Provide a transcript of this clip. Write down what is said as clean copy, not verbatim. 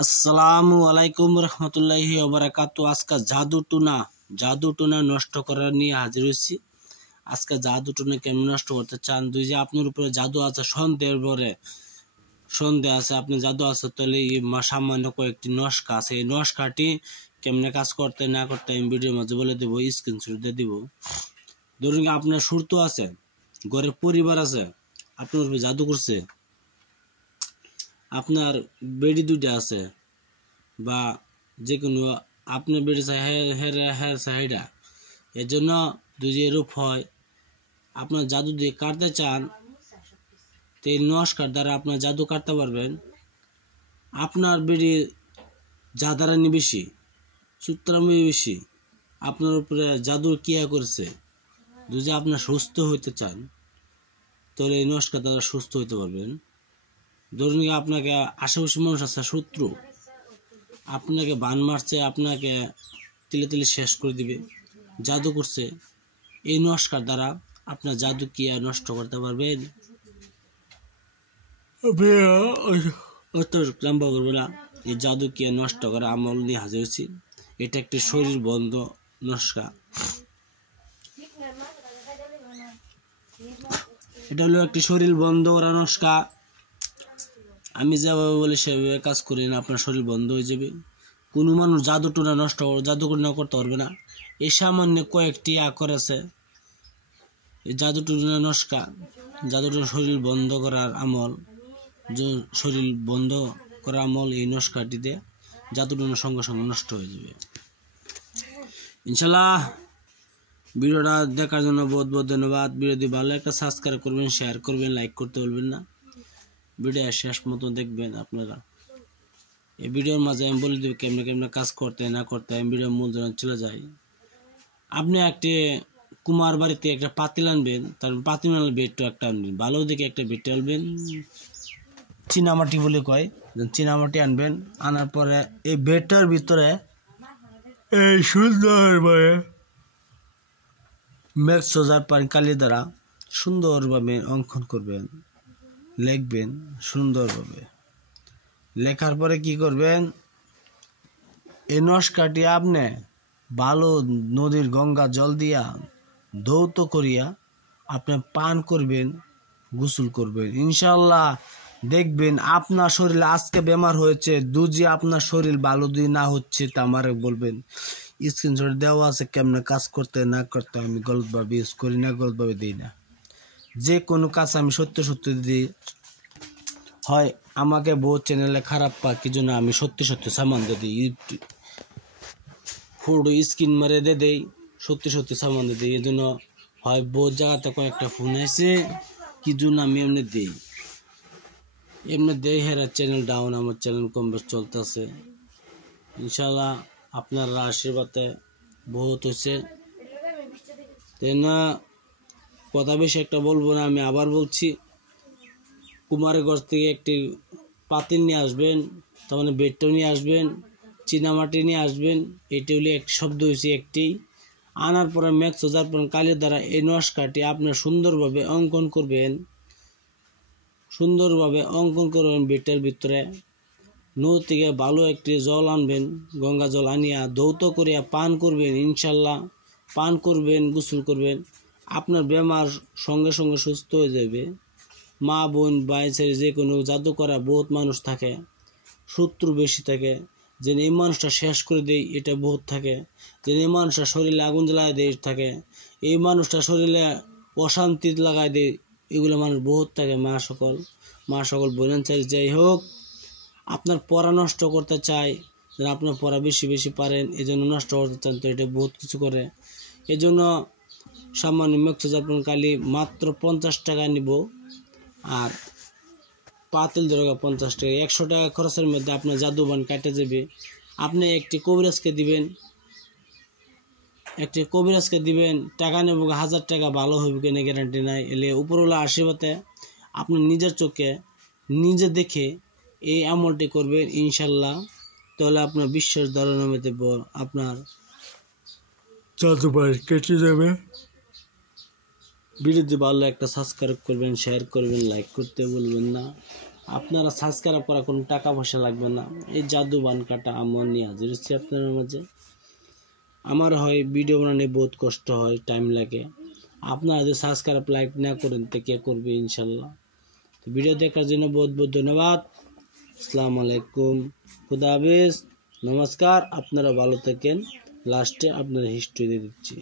আসসালামু আলাইকুম রহমতুল্লাহি ওয়া বারাকাতুহু। আজকে জাদু টুনা নষ্ট করা নিয়ে হাজির হয়েছি। আজকে জাদু টুনা কেমন নষ্ট করতে চান? দুই যে আপনার উপরে জাদু আছে, সন্দেহ আছে আপনি জাদু আছে, তাহলে সামান্য কয়েকটি নস্কা আছে। এই নস্কাটি কেমনে কাজ করতে না করতে আমি ভিডিওর মাঝে বলে দেবো, স্ক্রিনশট দিয়ে দিব। ধরুন আপনার সুরত আছে, ঘরের পরিবার আছে, আপনার উপরে জাদু করছে, আপনার বেডি দুইটা আছে বা যে কোনো আপনার বেডি চাহিদা, এর জন্য দুই যে রূপ হয়। আপনার জাদু দিয়ে কাটতে চান, তো এই নস্কার দ্বারা আপনার জাদু কাটতে পারবেন। আপনার বেডি জাদারানি বেশি, সূত্রামি বেশি, আপনার উপরে জাদুর কিয়া করছে। যদি আপনার সুস্থ হইতে চান, তাহলে এই নস্কার দ্বারা সুস্থ হইতে পারবেন। ধরুন আপনাকে আশেপাশে মানুষ আছে শত্রু, আপনাকে বান মারছে, আপনাকে তিলে তিলে শেষ করে দিবে, জাদু করছে। এই নস্কার দ্বারা আপনার জাদু কিয়া নষ্ট করতে পারবেন। লম্বা করবে না, এই জাদু কিয়া নষ্ট করা আমল নিয়ে হাজির হয়েছি। এটা একটি শরীর বন্ধ নস্কা। এটা হলো একটি শরীর বন্ধ করা নস্কা। আমি যেভাবে বলি সেভাবে কাজ করি না, আপনার শরীর বন্ধ হয়ে যাবে। কোনো মানুষ জাদু টুনা করতে পারবে না। এই সামান্য কয়েকটি আকর আছে, এই জাদু টুনা নস্কা, জাদু টুনা শরীর বন্ধ করার আমল, শরীর বন্ধ করার আমল। এই নস্কাটিতে জাদু টুনা সঙ্গে সঙ্গে নষ্ট হয়ে যাবে ইনশাল্লাহ। ভিডিওটা দেখার জন্য বহুত বহুত ধন্যবাদ। ভিডিওটি ভালো একটা সাবস্ক্রাইব করবেন, শেয়ার করবেন, লাইক করতে বলবেন না। ভিডিও শেষ মতো দেখবেন আপনারা। এই ভিডিওর মাঝে আমি বলে দেব কেমনে কেমনে কাজ করতে না করতে। আমি ভিডিওর মূল জন চলে যাই। আপনি একটি কুমার বাড়িতে একটা পাতিল আনবেন, তার পাতিল বেডটা একটা আনবেন, ভালো দিকে একটা বেডটা আনবেন, চীনামাটি বলে কয়, চীনামাটি আনবেন। আনার পরে এই বেডটার ভিতরে এই সুন্দরভাবে ম্যাক্স সোজার পানি কালি দ্বারা সুন্দরভাবে অঙ্কন করবেন, লিখবেন সুন্দরভাবে। লেখার পরে কি করবেন, এই নস্কাটি আপনি ভালো নদীর গঙ্গা জল দিয়া ধৌত করিয়া আপনি পান করবেন, গোসল করবেন। ইনশাল্লাহ দেখবেন আপনার শরীরে আজকে বেমার হয়েছে, দুজি আপনার শরীর ভালো দিয়ে না হচ্ছে, তা আমার বলবেন। স্ক্রিনশট দেওয়া আছে কেমনে কাজ করতে না করতে। আমি গলতভাবে ইউজ করি না, গলতভাবে দিই না। যে কোনো কাজ আমি সত্য সত্য দিই। হয় আমাকে বহু চ্যানেলে খারাপ পা, কি জন্য আমি সত্যি সত্যি সামান দিয়ে দিই, ফটো স্ক্রিন মারে দিয়ে দেই, সত্যি সত্যি সামান দিয়ে দিই। এই জন্য হয় বহুত জায়গাতে কয়েকটা ফোন আছে, কি জন্য আমি এমনি দেই হেরা চ্যানেল ডাউন, আমার চ্যানেল কম বেশ চলতেছে। ইনশাল্লাহ আপনারা আশীর্বাদে বহুত হয়েছে। তাই না, কথা বেশি একটা বলবো না, আমি আবার বলছি। কুমারের ঘর থেকে একটি পাতিল নিয়ে আসবেন, তার মানে বেডটাও নিয়ে আসবেন, চীনামাটি নিয়ে আসবেন। এটি হলে এক শব্দ হয়েছে একটি। আনার পরে ম্যাক্স সোজার পর কালির দ্বারা এই নস্কাটি আপনার সুন্দরভাবে অঙ্কন করবেন, বেডটার ভিতরে। নদী থেকে ভালো একটি জল আনবেন, গঙ্গা জল আনিয়া ধৌত করিয়া পান করবেন। ইনশাল্লাহ পান করবেন, গোসল করবেন, আপনার বেমার সঙ্গে সঙ্গে সুস্থ হয়ে যাবে। মা বোন ভাই ছেড়ে যে কোনো জাদু করা বহুত মানুষ থাকে, শত্রু বেশি থাকে, যে এই মানুষটা শেষ করে দেয় এটা বহুত থাকে, যে এই মানুষটা শরীরে আগুন জ্বালায় দেয় থাকে, এই মানুষটা শরীরে অশান্তি লাগাই দেয়, এগুলো মানুষ বহুত থাকে। মা সকল বোনেন চাই, যাই হোক আপনার পড়া নষ্ট করতে চাই, যেন আপনার পড়া বেশি বেশি পারেন, এই জন্য নষ্ট করতে চান, তো এটা বহুত কিছু করে। এই জন্য সামান্য মেক্সোজাপন কালি মাত্র 50 টাকা নিব, আর পাতিল ধরো 50 টাকা। 100 টাকা খরচের মধ্যে আপনার জাদুবান কাটে যাবে। আপনি একটি কবিরাজকে দিবেন, টাকা নেব 1000 টাকা, ভালো হবে কিনা গ্যারান্টি নাই। এলে উপরওয়ালা আশীর্বাদে আপনি নিজের চোখে নিজে দেখে এই আমলটি করবেন ইনশাল্লাহ। তাহলে আপনার বিশ্বাস ধারণা মেতে আপনার জাদুবান কেটে যাবে। ভিডিওটি ভালো একটা সাবস্ক্রাইব করবেন, শেয়ার করবেন, লাইক করতে বলবেন না। আপনারা সাবস্ক্রাইব করা কোনো টাকা পয়সা লাগবে না। এই জাদুবান কাটা আমার নিয়ে হাজির হচ্ছি আপনাদের মাঝে। আমার হয় ভিডিও বানানো বহুত কষ্ট হয়, টাইম লাগে। আপনারা যদি সাবস্ক্রাইব লাইক না করেন তো কে করবে ইনশাল্লাহ। তো ভিডিও দেখার জন্য বহুত বহুত ধন্যবাদ। আসসালামু আলাইকুম, খুদা হাফেজ, নমস্কার। আপনারা ভালো থাকেন। লাস্টে আপনার হিস্ট্রি দিয়ে দিচ্ছি।